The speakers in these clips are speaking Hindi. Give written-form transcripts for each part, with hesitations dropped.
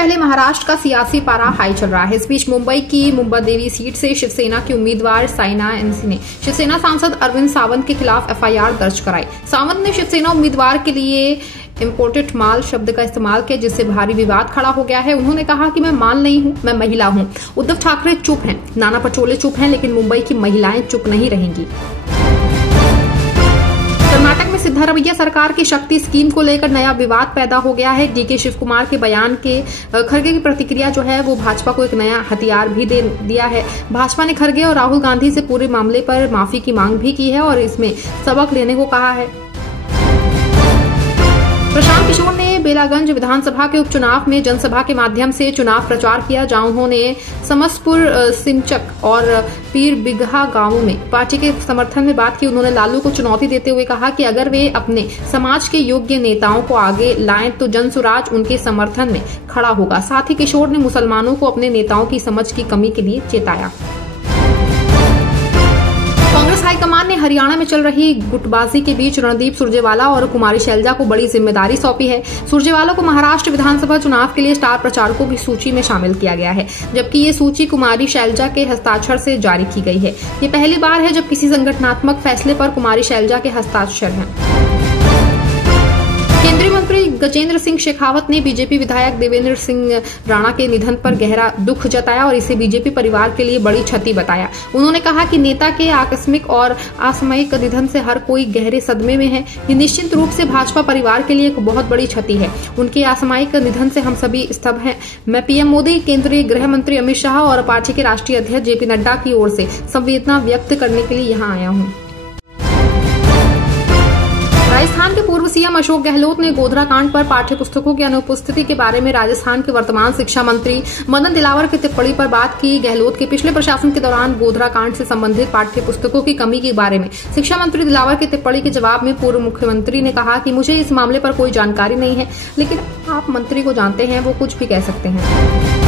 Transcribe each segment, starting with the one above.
पहले महाराष्ट्र का सियासी पारा हाई चल रहा है। इस बीच मुंबई की मुंबादेवी सीट से शिवसेना की उम्मीदवार साइना एनसी ने शिवसेना सांसद अरविंद सावंत के खिलाफ एफआईआर दर्ज कराई। सावंत ने शिवसेना उम्मीदवार के लिए इम्पोर्टेड माल शब्द का इस्तेमाल किया, जिससे भारी विवाद खड़ा हो गया है। उन्होंने कहा कि मैं माल नहीं हूं, मैं महिला हूं। उद्धव ठाकरे चुप हैं, नाना पटोले चुप हैं, लेकिन मुंबई की महिलाएं चुप नहीं रहेंगी। कर्नाटक में सिद्धारमैया सरकार की शक्ति स्कीम को लेकर नया विवाद पैदा हो गया है। डीके शिव कुमार के बयान के खड़गे की प्रतिक्रिया जो है वो भाजपा को एक नया हथियार भी दे दिया है। भाजपा ने खड़गे और राहुल गांधी से पूरे मामले पर माफी की मांग भी की है और इसमें सबक लेने को कहा है। प्रशांत किशोर ने बेलागंज विधानसभा के उपचुनाव में जनसभा के माध्यम से चुनाव प्रचार किया, जहां उन्होंने समसपुर, सिमचक और पीर बिगहा गांवों में पार्टी के समर्थन में बात की। उन्होंने लालू को चुनौती देते हुए कहा कि अगर वे अपने समाज के योग्य नेताओं को आगे लाएं तो जनसुराज उनके समर्थन में खड़ा होगा। साथ ही किशोर ने मुसलमानों को अपने नेताओं की समझ की कमी के लिए चेताया। कांग्रेस हाईकमान ने हरियाणा में चल रही गुटबाजी के बीच रणदीप सुरजेवाला और कुमारी शैलजा को बड़ी जिम्मेदारी सौंपी है। सुरजेवाला को महाराष्ट्र विधानसभा चुनाव के लिए स्टार प्रचारकों की सूची में शामिल किया गया है, जबकि ये सूची कुमारी शैलजा के हस्ताक्षर से जारी की गई है। ये पहली बार है जब किसी संगठनात्मक फैसले पर कुमारी शैलजा के हस्ताक्षर हैं। केंद्रीय मंत्री गजेंद्र सिंह शेखावत ने बीजेपी विधायक देवेंद्र सिंह राणा के निधन पर गहरा दुख जताया और इसे बीजेपी परिवार के लिए बड़ी क्षति बताया। उन्होंने कहा कि नेता के आकस्मिक और असामयिक निधन से हर कोई गहरे सदमे में है। ये निश्चित रूप से भाजपा परिवार के लिए एक बहुत बड़ी क्षति है। उनके असामयिक निधन से हम सभी स्तब्ध हैं। मैं पीएम मोदी, केंद्रीय गृह मंत्री अमित शाह और पार्टी के राष्ट्रीय अध्यक्ष जेपी नड्डा की ओर से संवेदना व्यक्त करने के लिए यहाँ आया हूँ। राजस्थान के पूर्व सीएम अशोक गहलोत ने गोधरा कांड पर पाठ्य पुस्तकों की अनुपस्थिति के बारे में राजस्थान के वर्तमान शिक्षा मंत्री मदन दिलावर की टिप्पणी पर बात की। गहलोत के पिछले प्रशासन के दौरान गोधरा कांड से संबंधित पाठ्य पुस्तकों की कमी के बारे में शिक्षा मंत्री दिलावर की टिप्पणी के जवाब में पूर्व मुख्यमंत्री ने कहा कि मुझे इस मामले पर कोई जानकारी नहीं है, लेकिन आप मंत्री को जानते हैं, वो कुछ भी कह सकते हैं।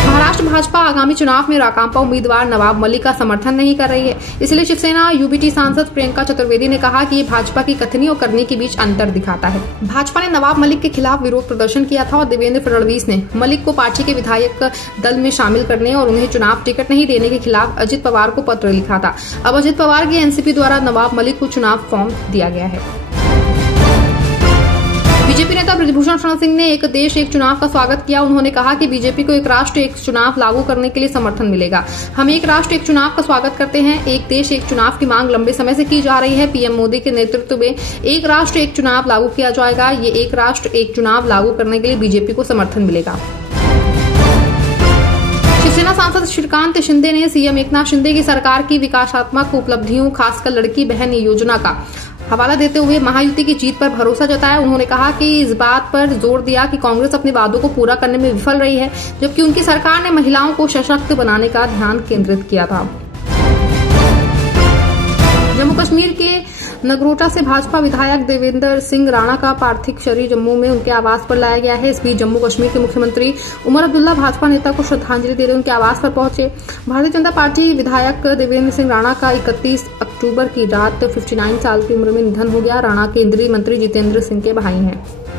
महाराष्ट्र भाजपा आगामी चुनाव में राकांपा उम्मीदवार नवाब मलिक का समर्थन नहीं कर रही है। इसलिए शिवसेना यूबीटी सांसद प्रियंका चतुर्वेदी ने कहा कि ये भाजपा की कथनी और करनी के बीच अंतर दिखाता है। भाजपा ने नवाब मलिक के खिलाफ विरोध प्रदर्शन किया था और देवेंद्र फडणवीस ने मलिक को पार्टी के विधायक दल में शामिल करने और उन्हें चुनाव टिकट नहीं देने के खिलाफ अजित पवार को पत्र लिखा था। अब अजित पवार की एनसीपी द्वारा नवाब मलिक को चुनाव फॉर्म दिया गया है। बीजेपी नेता ब्रजभूषण शरण सिंह ने एक देश एक चुनाव का स्वागत किया। उन्होंने कहा कि बीजेपी को एक राष्ट्र एक चुनाव लागू करने के लिए समर्थन मिलेगा। हम एक राष्ट्र एक चुनाव का स्वागत करते हैं। एक देश एक चुनाव की मांग लंबे समय से की जा रही है। पीएम मोदी के नेतृत्व में एक राष्ट्र एक चुनाव लागू किया जाएगा। ये एक राष्ट्र एक चुनाव लागू करने के लिए बीजेपी को समर्थन मिलेगा। शिवसेना सांसद श्रीकांत शिंदे ने सीएम एकनाथ शिंदे की सरकार की विकासात्मक उपलब्धियों, खासकर लड़की बहन योजना का हवाला देते हुए महायुति की जीत पर भरोसा जताया। उन्होंने कहा कि इस बात पर जोर दिया कि कांग्रेस अपने वादों को पूरा करने में विफल रही है, जबकि उनकी सरकार ने महिलाओं को सशक्त बनाने का ध्यान केंद्रित किया था। जम्मू कश्मीर के नगरोटा से भाजपा विधायक देवेंद्र सिंह राणा का पार्थिव शरीर जम्मू में उनके आवास पर लाया गया है। इस बीच जम्मू कश्मीर के मुख्यमंत्री उमर अब्दुल्ला भाजपा नेता को श्रद्धांजलि देने उनके आवास पर पहुंचे। भारतीय जनता पार्टी विधायक देवेंद्र सिंह राणा का 31 अक्टूबर की रात 59 साल की उम्र में निधन हो गया। राणा केंद्रीय मंत्री जितेंद्र सिंह के भाई हैं।